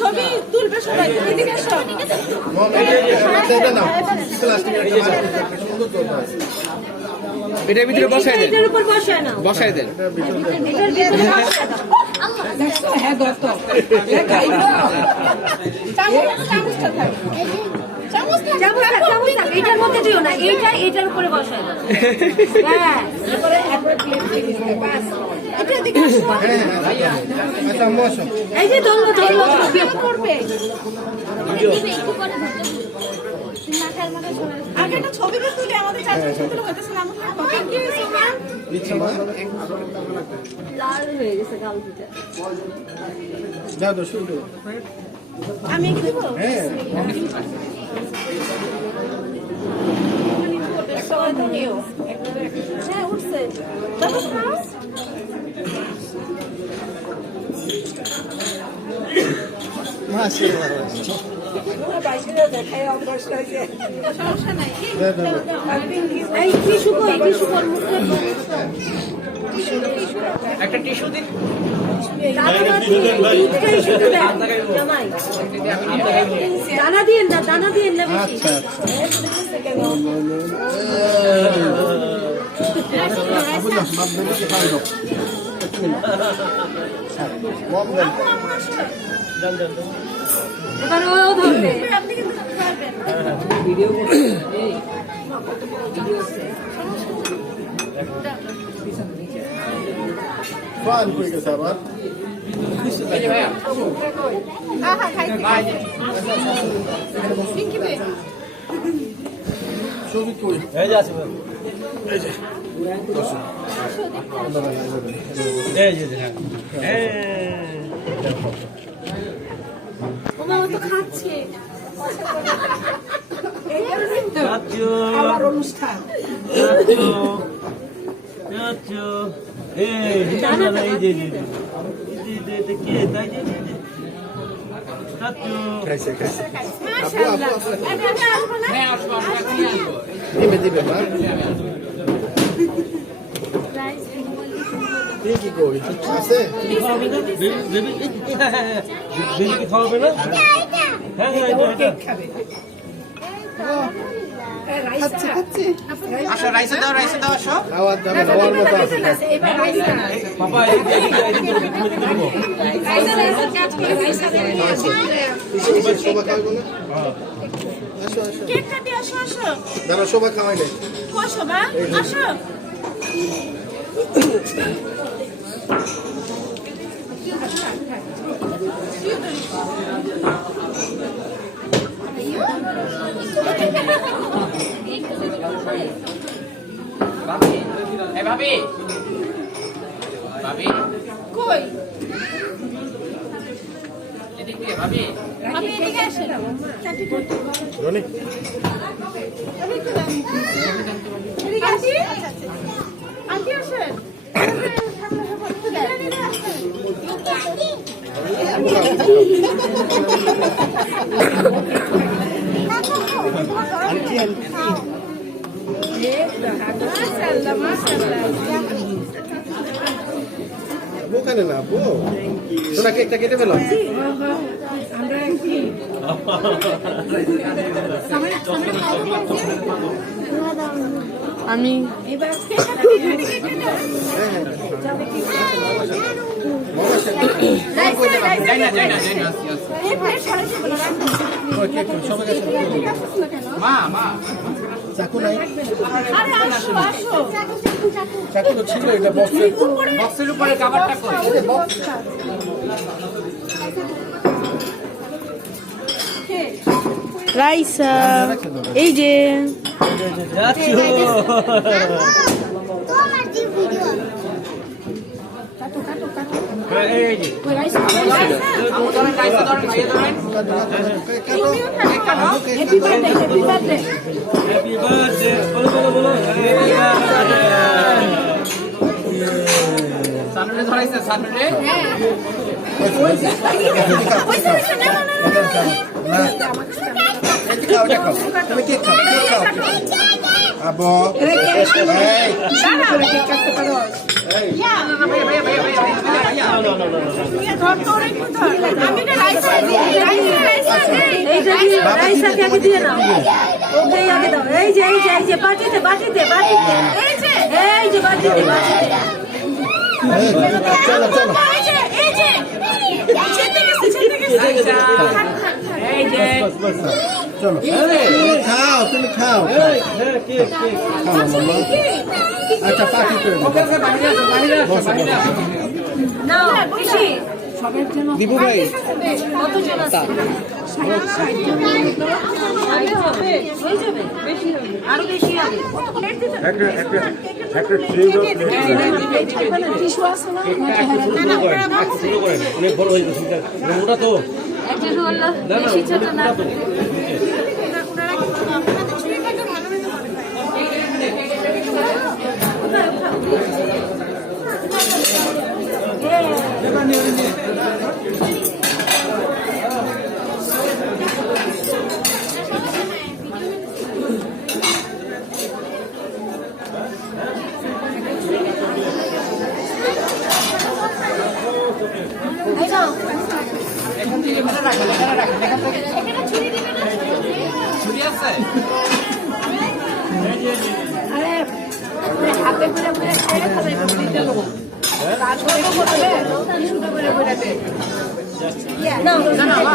ছবি তুলবে সবাই, এটার ভিতরে বসাই দেন, বসাই দেন। এটার মধ্যে দিও না, এইটা এটার উপরে বসায় না। এই যে ধরলো করবে আগে একটা ছবি তুলে আমাদের লাল হয়ে গেছে গাল দুটা। আমি কি দেবো? হ্যাঁ উঠছে। একটা টিস্যু দিন, দানা দিয়ে না, দানা দিয়ে না। এবার ও ধরবে, আপনি কিন্তু পারবেন। ভিডিও ফান করে গেছে আবার। ছবি কই? এই যে আছে, এই যে খাচ্ছে আমার অনুষ্ঠান। দিবে মা কি কই আছে বেবি খাওয়াবে না? হ্যাঁ হ্যাঁ কেক খাবে। আসো রাইসে দাও, রাইসে দাও, আসো। আওয়াজ যাবে হওয়ার মতো আছে। বাবা এই যে শোভা খাওয়াবো না? আসো আসো, কেক কাটি, আসো আসো। দাঁড়া, শোভা খাওয়াই নাই। কই শোভা, আসো। ভাবি, এই ভাবি, ভাবি কই এদিক দিয়ে, ভাবি আপনি এদিকে আসেন। চাটি করতে রনি এদিকে আসি। আন্টি আসেন। আন্টি আন্টি মাশাআল্লাহ মাশাআল্লাহ। ওখানে না আপু, তোরা কেকটা কেটে ফেলো। আমি মা মা চাকু নাই? আরে আসো আসো। চাকু তো ছিল, এটা বক্সের উপরে কাভারটা করে। রাইসা এই যে happy birthday happy birthday happy birthday বলো বলো বলো সামনে ধরাইছে, সামনে ওই খাও এটা খাও তুমি কেক খাও আবো এই এইটা দিয়ে রাইস আগে দিয়ে নাও ওকে আগে দাও এই যে বাটিতে বাটিতে এই যে বাটিতে চলো চলো চলো তুমি খাও হ্যাঁ কেক কেক খাও মাম্মা আচ্ছা পার্টি করে নাও। ওকে বাইরে আসো বাইরে আসো বাইরে আসো নাও খুশি দীপু ভাই কতজন আছে হয়ে যাবে আরো বেশি হবে একটা ট্রেন অনেক বড় হয়ে গেছে ওটা তো একটা হলো বেশি ছোট না এখান থেকে এখানে রাখেন এখান থেকে ছুরি আছে হাতে করে করে খেয়ে খাবে দিতে দেবো কাজ করে করে শুরু করে করে না না না মা